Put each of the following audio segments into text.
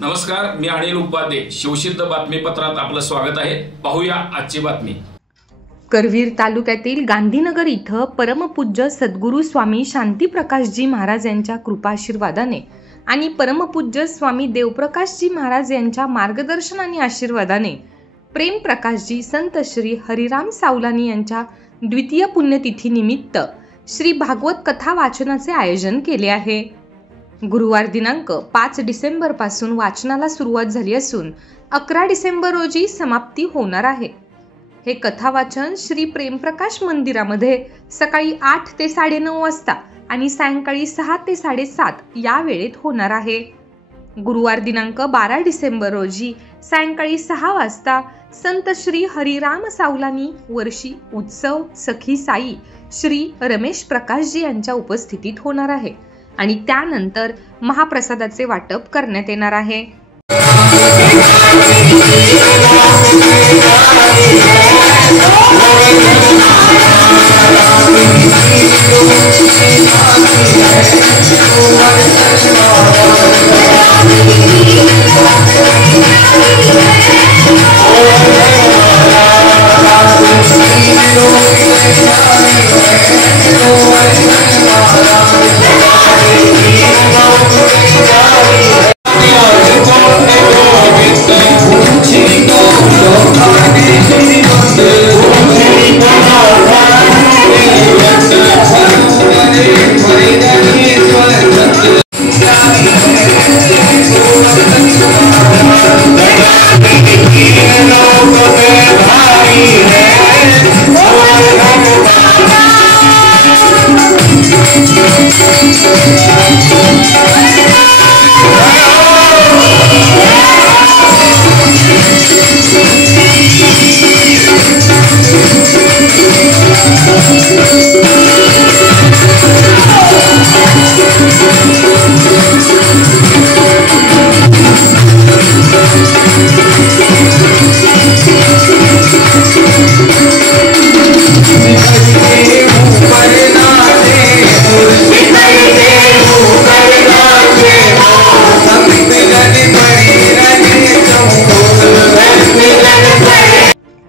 नमस्कार, मी अनिल उपाध्ये. शिवसिद्ध बातमीपत्रात आपलं स्वागत आहे. पाहूया आजची बातमी. करवीर तालुक्यातील गांधीनगर इथं परमपूज्य सद्गुरू स्वामी शांतीप्रकाशजी महाराज यांच्या कृपाशीर्वादाने आणि परमपूज्य स्वामी देवप्रकाशजी महाराज यांच्या मार्गदर्शन आणि आशीर्वादाने प्रेमप्रकाशजी संत श्री हरिराम सावलानी यांच्या द्वितीय पुण्यतिथी निमित्त श्री भागवत कथा वाचनाचे आयोजन केले आहे. गुरुवार दिनांक 5 डिसेंबर पासून वाचनाला सुरुवात झाली असून 11 डिसेंबर रोजी समाप्ती होणार आहे. हे कथा वाचन श्री प्रेमप्रकाश मंदिरामध्ये सकाळी 8 ते 9:30 वाजता आणि सायंकाळी 6 ते 7:30 या वेळेत होणार आहे. गुरुवार दिनांक 12 डिसेंबर रोजी सायंकाळी 6 वाजता संत श्री हरिराम सावलानी वर्षी उत्सव सखी साई श्री रमेश प्रकाशजी यांच्या उपस्थितीत होणार आहे आणि त्यानंतर महाप्रसादाचे वाटप करण्यात येणार आहे.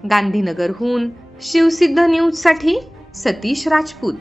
गांधीनगरहून शिवसिद्ध न्यूजसाठी सतीश राजपूत.